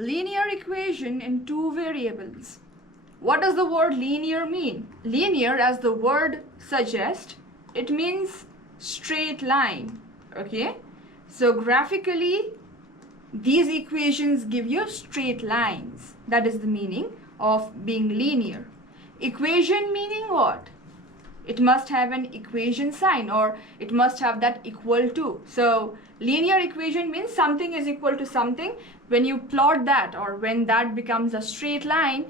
linear equation in two variables. What does the word linear mean? Linear, as the word suggests, it means straight line. Okay, so graphically these equations give you straight lines. That is the meaning of being linear. Equation meaning what? It must have an equation sign, or it must have that equal to. So linear equation means something is equal to something. When you plot that, or when that becomes a straight line,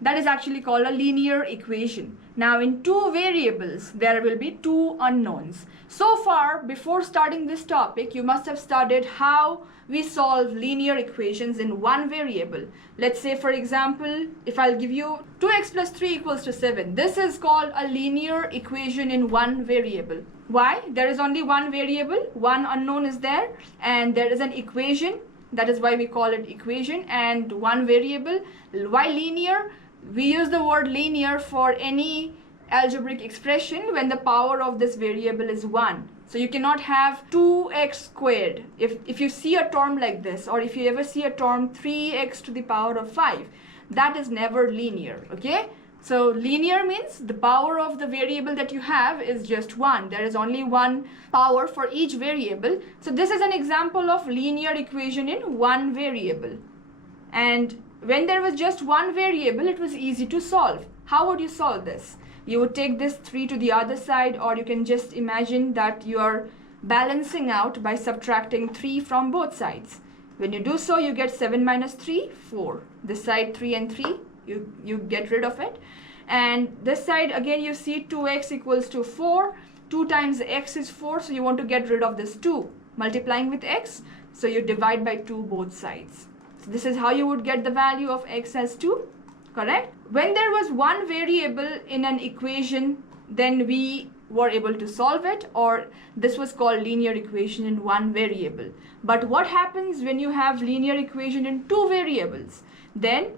that is actually called a linear equation. Now in two variables, there will be two unknowns. So far, before starting this topic, you must have studied how we solve linear equations in one variable. Let's say, for example, if I'll give you 2x plus 3 equals to 7. This is called a linear equation in one variable. Why? There is only one variable, one unknown is there, and there is an equation. That is why we call it equation, and one variable. Why linear? We use the word linear for any algebraic expression when the power of this variable is 1. So you cannot have 2x squared. If you see a term like this, or if you ever see a term 3x to the power of 5, that is never linear. Okay, so linear means the power of the variable that you have is just 1. There is only one power for each variable. So this is an example of linear equation in one variable. And when there was just one variable, it was easy to solve. How would you solve this? You would take this 3 to the other side, or you can just imagine that you are balancing out by subtracting 3 from both sides. When you do so, you get 7 minus 3, 4. This side 3 and 3, you get rid of it. And this side again you see 2x equals to 4. 2 times x is 4, so you want to get rid of this 2. Multiplying with x, so you divide by 2 both sides. So this is how you would get the value of x as 2. Correct? When there was one variable in an equation, then we were able to solve it, or this was called linear equation in one variable. But what happens when you have linear equation in two variables? Then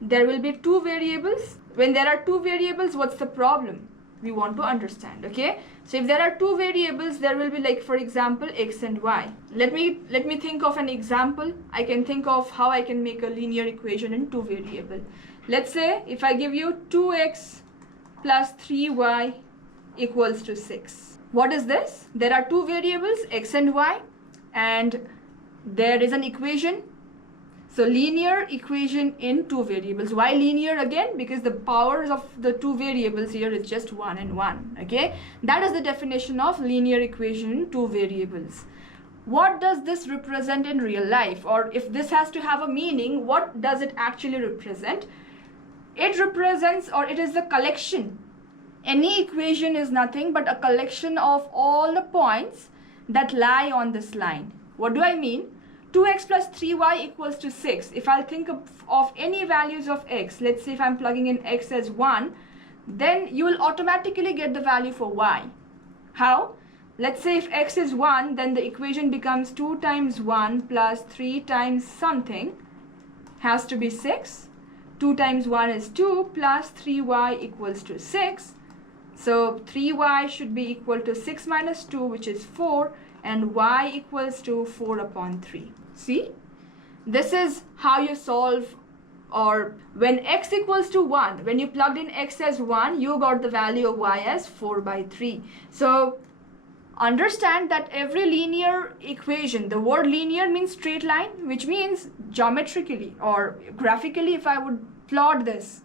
there will be two variables. When there are two variables, what's the problem? We want to understand. Okay, so if there are two variables, there will be, like, for example, x and y. Let me think of an example. I can think of how I can make a linear equation in two variable. Let's say if I give you 2x plus 3y equals to 6. What is this? There are two variables, x and y, and there is an equation. So linear equation in two variables. Why linear again? Because the powers of the two variables here is just 1 and 1. Okay, that is the definition of linear equation in two variables. What does this represent in real life? Or if this has to have a meaning, what does it actually represent? It represents, or it is a collection. Any equation is nothing but a collection of all the points that lie on this line. What do I mean? 2x plus 3y equals to 6. If I'll think of any values of x, let's say if I'm plugging in x as 1, then you will automatically get the value for y. How? Let's say if x is 1, then the equation becomes 2 times 1 plus 3 times something has to be 6. 2 times 1 is 2 plus 3y equals to 6. So 3y should be equal to 6 minus 2, which is 4, and y equals to 4 upon 3. See? This is how you solve, or when x equals to 1, when you plugged in x as 1, you got the value of y as 4 by 3. So understand that every linear equation, the word linear means straight line, which means geometrically or graphically, if I would plot this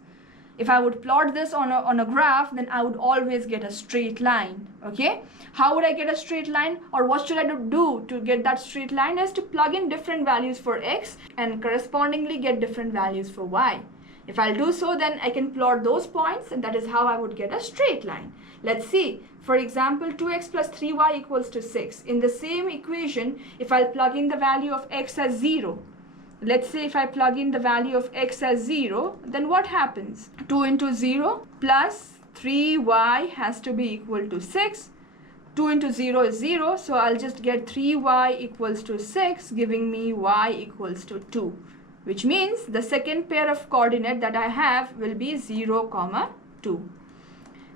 on a graph, then I would always get a straight line. Okay, how would I get a straight line, or what should I do to get that straight line? Is to plug in different values for x and correspondingly get different values for y. If I'll do so, then I can plot those points, and that is how I would get a straight line. Let's see. For example, 2x plus 3y equals to 6. In the same equation, if I'll plug in the value of x as 0, let's say if I plug in the value of x as 0, then what happens? 2 into 0 plus 3y has to be equal to 6. 2 into 0 is 0, so I'll just get 3y equals to 6, giving me y equals to 2. Which means the second pair of coordinate that I have will be 0, 2.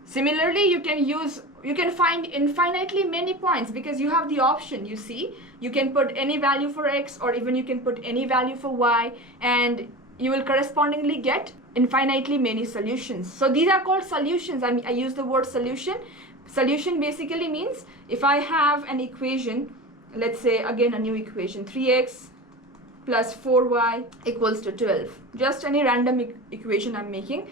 Similarly, you can use you can find infinitely many points because you have the option. You see, you can put any value for x, or even you can put any value for y, and you will correspondingly get infinitely many solutions. So these are called solutions. I use the word solution. Solution basically means if I have an equation, let's say again a new equation, 3x plus 4y equals to 12. Just any random equation I'm making.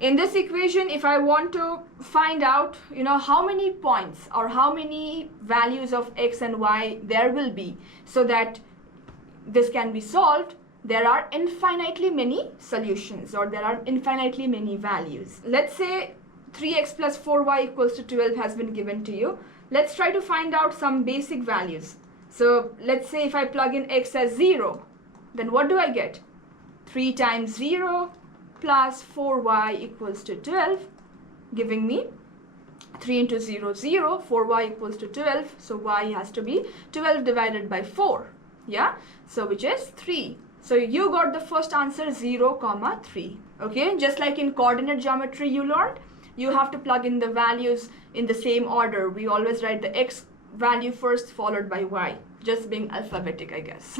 In this equation, if I want to find out, how many points or how many values of x and y there will be so that this can be solved, there are infinitely many solutions, or there are infinitely many values. Let's say 3x plus 4y equals to 12 has been given to you. Let's try to find out some basic values. So let's say if I plug in x as 0, then what do I get? 3 times 0 plus 4y equals to 12, giving me 3 into 0, 0, 4y equals to 12, so y has to be 12 divided by 4, yeah? So which is 3. So you got the first answer 0, 3, okay? Just like in coordinate geometry you learned, you have to plug in the values in the same order. We always write the x value first followed by y, just being alphabetic, I guess.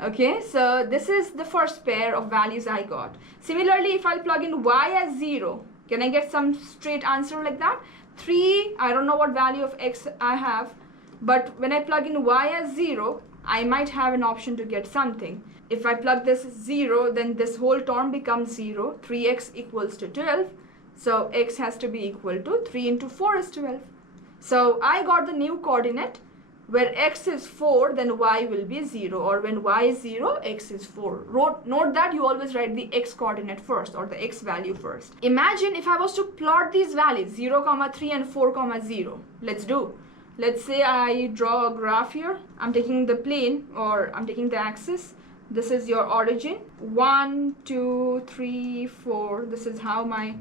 Okay, so this is the first pair of values I got. Similarly, if I plug in y as 0, can I get some straight answer like that? 3, I don't know what value of x I have, but when I plug in y as 0, I might have an option to get something. If I plug this 0, then this whole term becomes 0. 3x equals to 12. So x has to be equal to 3 into 4 is 12. So I got the new coordinate. Where x is 4, then y will be 0, or when y is 0, x is 4. Note that you always write the x coordinate first, or the x value first. Imagine if I was to plot these values, 0, 3 and 4, 0. Let's do. Let's say I draw a graph here. I'm taking the plane, or I'm taking the axis. This is your origin. 1, 2, 3, 4. This is how my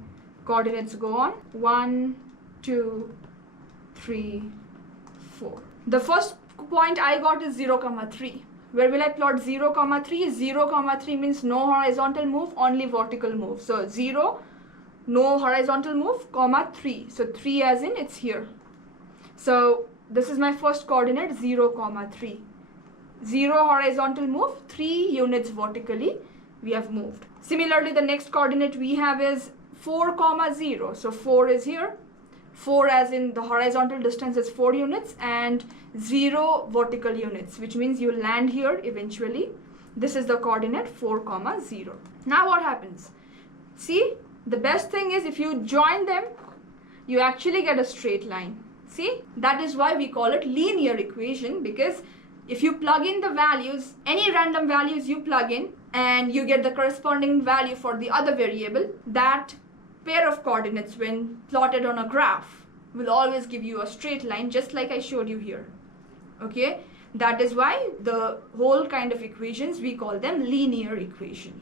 coordinates go on. 1, 2, 3, 4. The first point I got is 0, 3. Where will I plot 0, 3? 0, 3 means no horizontal move, only vertical move. So 0, no horizontal move, 3. So 3 as in it's here. So this is my first coordinate, 0, 3. 0 horizontal move, 3 units vertically we have moved. Similarly, the next coordinate we have is 4, 0. So 4 is here. 4 as in the horizontal distance is 4 units and 0 vertical units, which means you land here eventually. This is the coordinate 4, 0. Now what happens? See, the best thing is if you join them, you actually get a straight line. See, that is why we call it linear equation, because if you plug in the values, any random values you plug in, and you get the corresponding value for the other variable, that pair of coordinates when plotted on a graph will always give you a straight line, just like I showed you here. Okay, that is why the whole kind of equations we call them linear equation.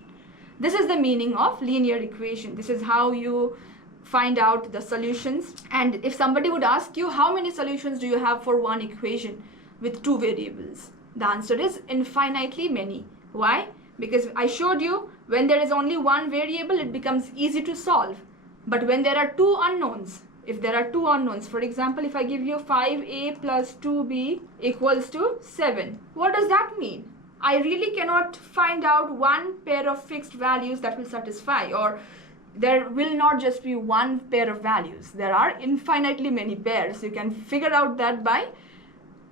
This is the meaning of linear equation. This is how you find out the solutions. And if somebody would ask you how many solutions do you have for one equation with two variables, the answer is infinitely many. Why? Because I showed you when there is only one variable, it becomes easy to solve. But when there are two unknowns, if there are two unknowns, for example, if I give you 5a plus 2b equals to 7, what does that mean? I really cannot find out one pair of fixed values that will satisfy, or there will not just be one pair of values. There are infinitely many pairs. You can figure out that by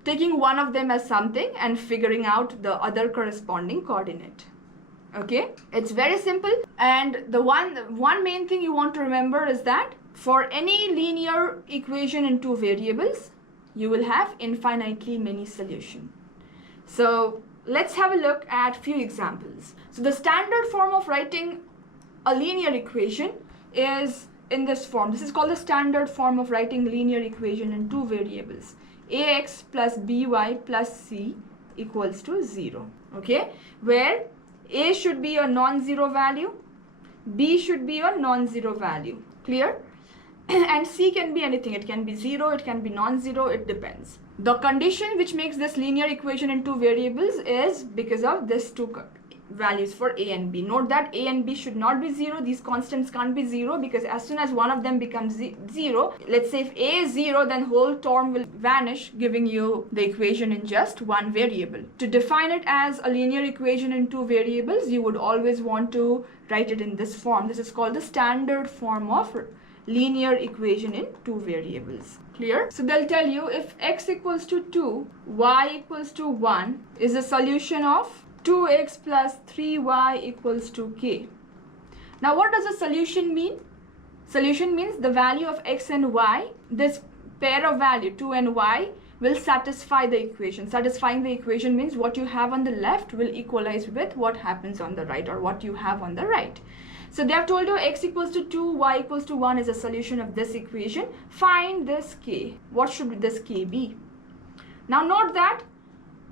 taking one of them as something and figuring out the other corresponding coordinate. Okay, it's very simple. And the one main thing you want to remember is that for any linear equation in two variables, you will have infinitely many solutions. So let's have a look at few examples. So the standard form of writing a linear equation is in this form. This is called the standard form of writing linear equation in two variables. Ax plus by plus c equals to 0. Okay, where a should be a non-zero value, b should be a non-zero value. Clear? And c can be anything. It can be 0, it can be non-zero, it depends. The condition which makes this linear equation in two variables is because of this two values for a and b. Note that a and b should not be 0. These constants can't be 0, because as soon as one of them becomes 0, let's say if a is 0, then whole term will vanish, giving you the equation in just one variable. To define it as a linear equation in two variables, you would always want to write it in this form. This is called the standard form of linear equation in two variables. Clear? So they'll tell you if x equals to 2, y equals to 1 is a solution of 2x plus 3y equals to k. Now what does a solution mean? Solution means the value of x and y, this pair of value 2 and y, will satisfy the equation. Satisfying the equation means what you have on the left will equalize with what happens on the right, or what you have on the right. So they have told you x equals to 2, y equals to 1 is a solution of this equation. Find this k. What should this k be? Now note that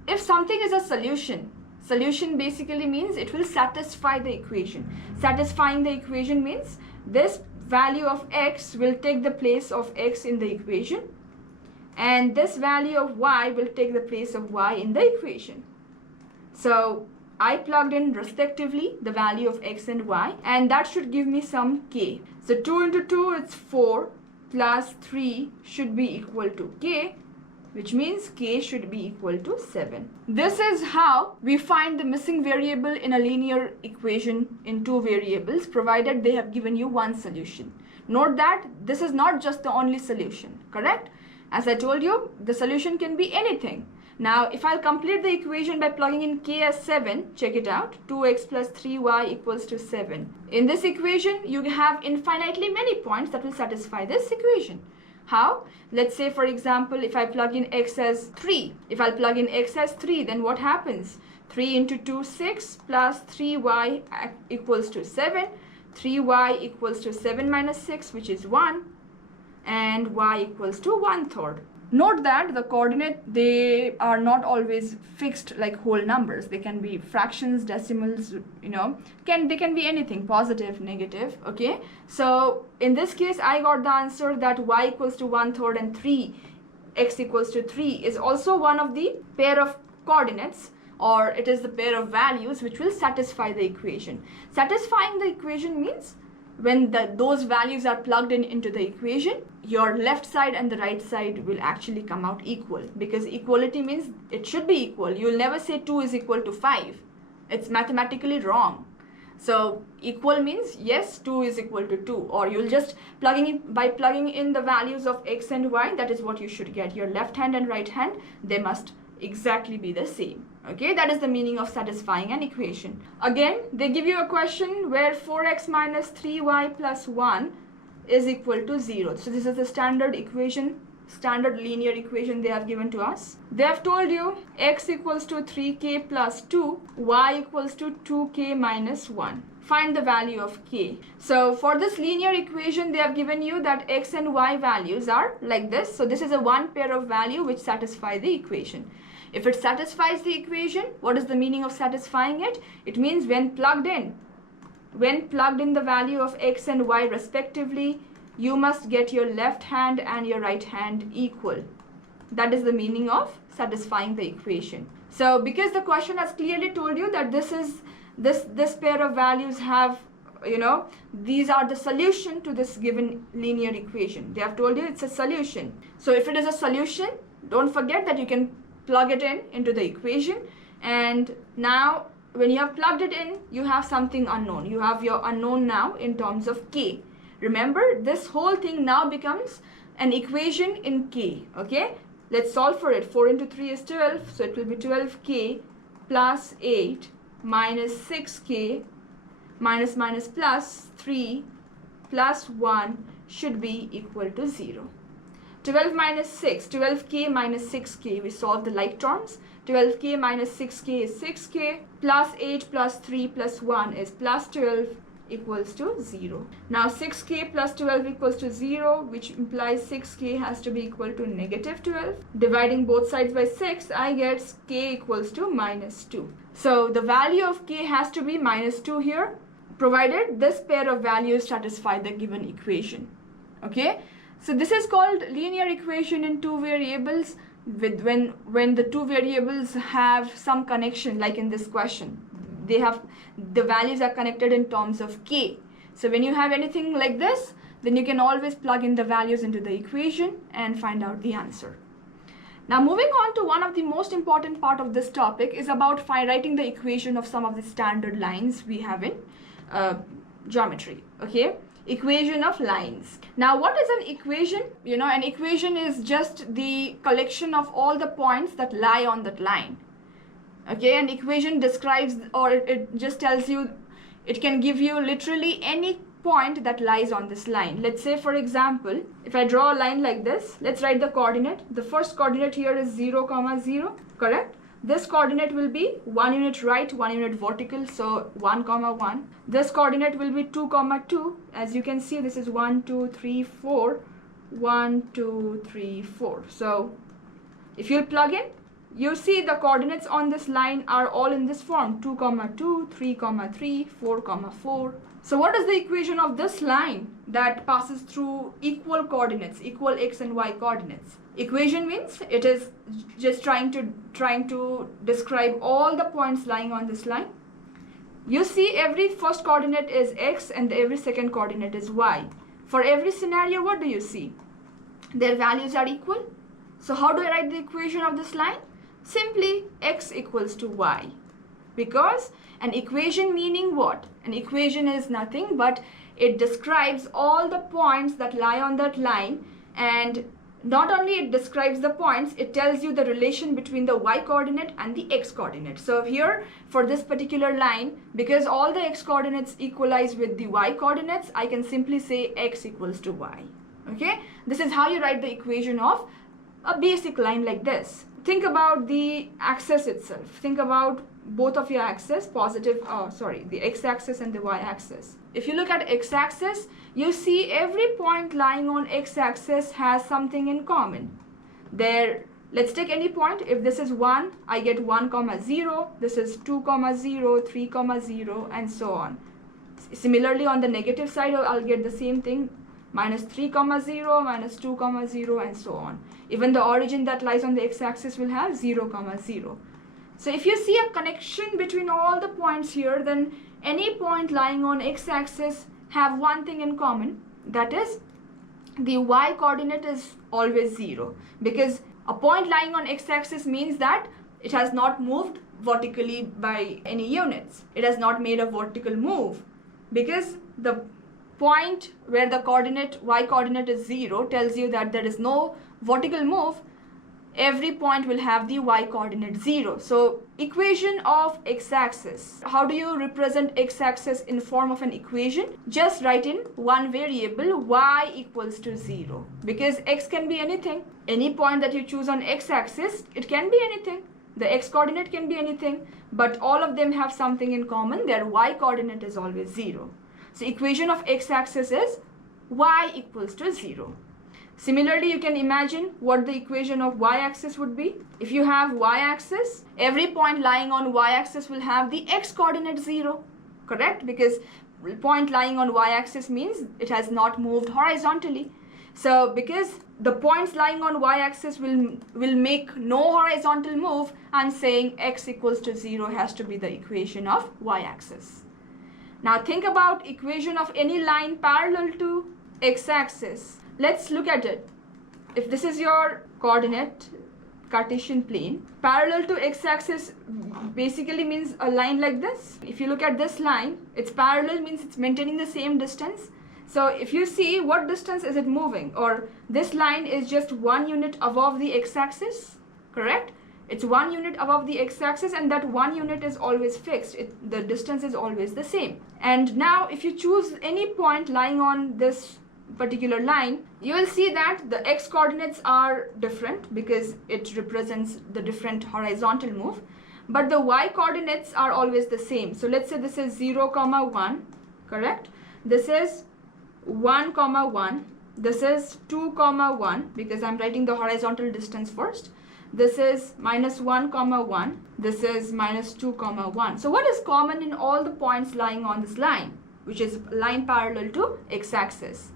if something is a solution, solution basically means it will satisfy the equation. Satisfying the equation means this value of x will take the place of x in the equation, and this value of y will take the place of y in the equation. So I plugged in respectively the value of x and y, and that should give me some k. So 2 into 2 it's 4, plus 3 should be equal to k, which means k should be equal to 7. This is how we find the missing variable in a linear equation in two variables, provided they have given you one solution. Note that this is not just the only solution, correct? As I told you, the solution can be anything. Now, if I'll complete the equation by plugging in k as 7, check it out, 2x plus 3y equals to 7. In this equation, you have infinitely many points that will satisfy this equation. How? Let's say, for example, if I plug in x as 3. If I'll plug in x as 3, then what happens? 3 into 2, 6, plus 3y equals to 7. 3y equals to 7 minus 6, which is 1. And y equals to 1/3. Note that the coordinate, they are not always fixed like whole numbers. They can be fractions, decimals, they can be anything, positive, negative, okay? So in this case, I got the answer that y equals to 1/3 and 3, x equals to 3 is also one of the pair of coordinates, or it is the pair of values which will satisfy the equation. Satisfying the equation means when those values are plugged into the equation, your left side and the right side will actually come out equal, because equality means it should be equal. You will never say 2 is equal to 5. It's mathematically wrong. So equal means yes, 2 is equal to 2, or you'll just by plugging in the values of x and y, that is what you should get. Your left hand and right hand, they must exactly be the same. Okay, that is the meaning of satisfying an equation. Again, they give you a question where 4x minus 3y plus 1 is equal to 0. So this is the standard equation, standard linear equation they have given to us. They have told you x equals to 3k plus 2, y equals to 2k minus 1. Find the value of k. So for this linear equation, they have given you that x and y values are like this. So this is a one pair of value which satisfy the equation. If it satisfies the equation, what is the meaning of satisfying it? It means when plugged in the value of x and y respectively, you must get your left hand and your right hand equal. That is the meaning of satisfying the equation. So because the question has clearly told you that this pair of values have, these are the solution to this given linear equation. They have told you it's a solution. So if it is a solution, don't forget that you can plug it into the equation, and now when you have plugged it in, you have something unknown. You have your unknown now in terms of k. Remember, this whole thing now becomes an equation in k. Okay, let's solve for it. 4 into 3 is 12, so it will be 12k plus 8 minus 6k minus plus 3 plus 1 should be equal to 0. 12 minus 6, 12k minus 6k, we solve the like terms. 12k minus 6k is 6k, plus 8 plus 3 plus 1 is plus 12 equals to 0. Now 6k plus 12 equals to 0, which implies 6k has to be equal to negative 12. Dividing both sides by 6, I get k equals to minus 2. So the value of k has to be minus 2 here, provided this pair of values satisfy the given equation. Okay? So this is called linear equation in two variables, with when the two variables have some connection, like in this question. the values are connected in terms of k. So when you have anything like this, then you can always plug in the values into the equation and find out the answer. Now moving on to one of the most important part of this topic is about writing the equation of some of the standard lines we have in geometry. Okay, equation of lines. Now what is an equation? You know, an equation is just the collection of all the points that lie on that line. Okay, an equation describes, or it just tells you, it can give you literally any point that lies on this line. Let's say, for example, if I draw a line like this, let's write the coordinate. The first coordinate here is 0, 0, correct? This coordinate will be 1 unit right, 1 unit vertical, so 1, 1. This coordinate will be 2, 2. As you can see, this is 1, 2, 3, 4. 1, 2, 3, 4. So if you'll plug in, you see the coordinates on this line are all in this form: 2, 2, 3, 3, 4, 4. So what is the equation of this line that passes through equal coordinates, equal x and y coordinates? Equation means it is just trying to describe all the points lying on this line. You see, every first coordinate is x and every second coordinate is y. For every scenario, what do you see? Their values are equal. So how do I write the equation of this line? Simply x equals to y. Because an equation meaning what? An equation is nothing but it describes all the points that lie on that line, and not only it describes the points, it tells you the relation between the y coordinate and the x coordinate. So here for this particular line, because all the x coordinates equalize with the y coordinates, I can simply say x equals to y. Okay, this is how you write the equation of a basic line like this. Think about the axis itself. Think about both of your axes, the x-axis and the y-axis. If you look at x-axis, you see every point lying on x-axis has something in common. Let's take any point. If this is 1, I get 1, 0. This is 2, 0, 3, 0, and so on. Similarly, on the negative side, I'll get the same thing. Minus 3, 0, minus 2, 0, and so on. Even the origin that lies on the x-axis will have 0, 0. So if you see a connection between all the points here, then any point lying on x-axis have one thing in common. That is, the y coordinate is always 0. Because a point lying on x-axis means that it has not moved vertically by any units. It has not made a vertical move. Because the point where the y coordinate is 0 tells you that there is no vertical move. Every point will have the y coordinate 0. So equation of x-axis. How do you represent x-axis in form of an equation? Just write in one variable, y equals to 0. Because x can be anything. Any point that you choose on x-axis, it can be anything. The x coordinate can be anything. But all of them have something in common. Their y coordinate is always 0. So equation of x-axis is y equals to 0. Similarly, you can imagine what the equation of y-axis would be. If you have y-axis, every point lying on y-axis will have the x-coordinate 0, correct? Because point lying on y-axis means it has not moved horizontally. So because the points lying on y-axis will make no horizontal move, I'm saying x equals to 0 has to be the equation of y-axis. Now think about equation of any line parallel to x-axis. Let's look at it. If this is your coordinate, Cartesian plane, parallel to x-axis basically means a line like this. If you look at this line, it's parallel means it's maintaining the same distance. So if you see what distance is it moving, or this line is just 1 unit above the x-axis, correct? It's 1 unit above the x-axis, and that 1 unit is always fixed. The distance is always the same. And now if you choose any point lying on this particular line, you will see that the x coordinates are different because it represents the different horizontal move, but the y coordinates are always the same. So let's say this is 0, 1, correct? This is 1, 1. This is 2, 1, because I'm writing the horizontal distance first. This is minus 1, 1. This is minus 2, 1. So what is common in all the points lying on this line, which is line parallel to x-axis?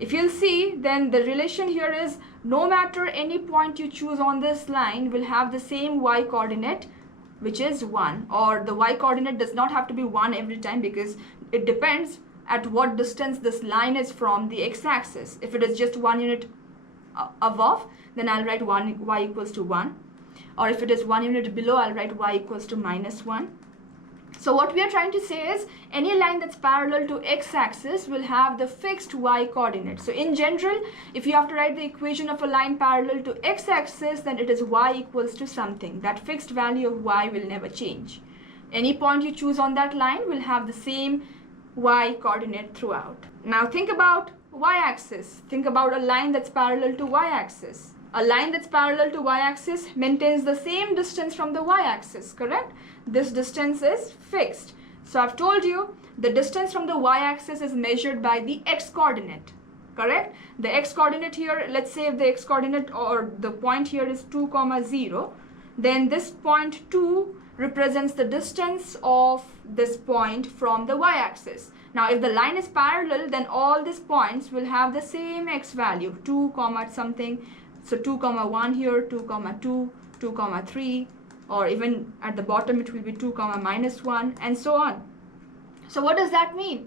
If you'll see, then the relation here is no matter any point you choose on this line will have the same y coordinate which is 1, or the y coordinate does not have to be 1 every time because it depends at what distance this line is from the x-axis. If it is just 1 unit above, then I'll write y equals to 1, or if it is 1 unit below, I'll write y equals to -1. So what we are trying to say is any line that's parallel to x-axis will have the fixed y coordinate. So in general, if you have to write the equation of a line parallel to x-axis, then it is y equals to something. That fixed value of y will never change. Any point you choose on that line will have the same y coordinate throughout. Now think about y-axis. Think about a line that's parallel to y-axis. A line that's parallel to y-axis maintains the same distance from the y-axis, correct? This distance is fixed. So I've told you the distance from the y-axis is measured by the x-coordinate, correct? The x-coordinate here, let's say if the x-coordinate or the point here is 2, 0, then this point 2 represents the distance of this point from the y-axis. Now if the line is parallel, then all these points will have the same x value, 2, something. So 2, 1 here, 2, 2, 2, 3, or even at the bottom it will be 2, -1, and so on. So what does that mean?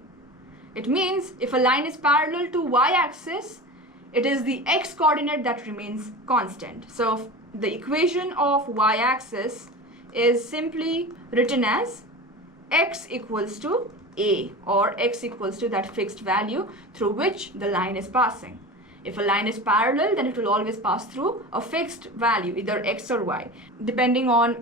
It means if a line is parallel to y-axis, it is the x-coordinate that remains constant. So the equation of y-axis is simply written as x equals to a, or x equals to that fixed value through which the line is passing. If a line is parallel, then it will always pass through a fixed value, either x or y. Depending on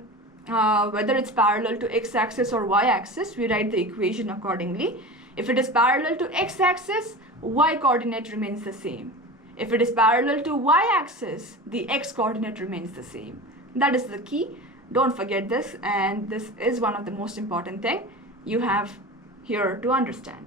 whether it's parallel to x-axis or y-axis, we write the equation accordingly. If it is parallel to x-axis, y-coordinate remains the same. If it is parallel to y-axis, the x-coordinate remains the same. That is the key. Don't forget this, and this is one of the most important things you have here to understand.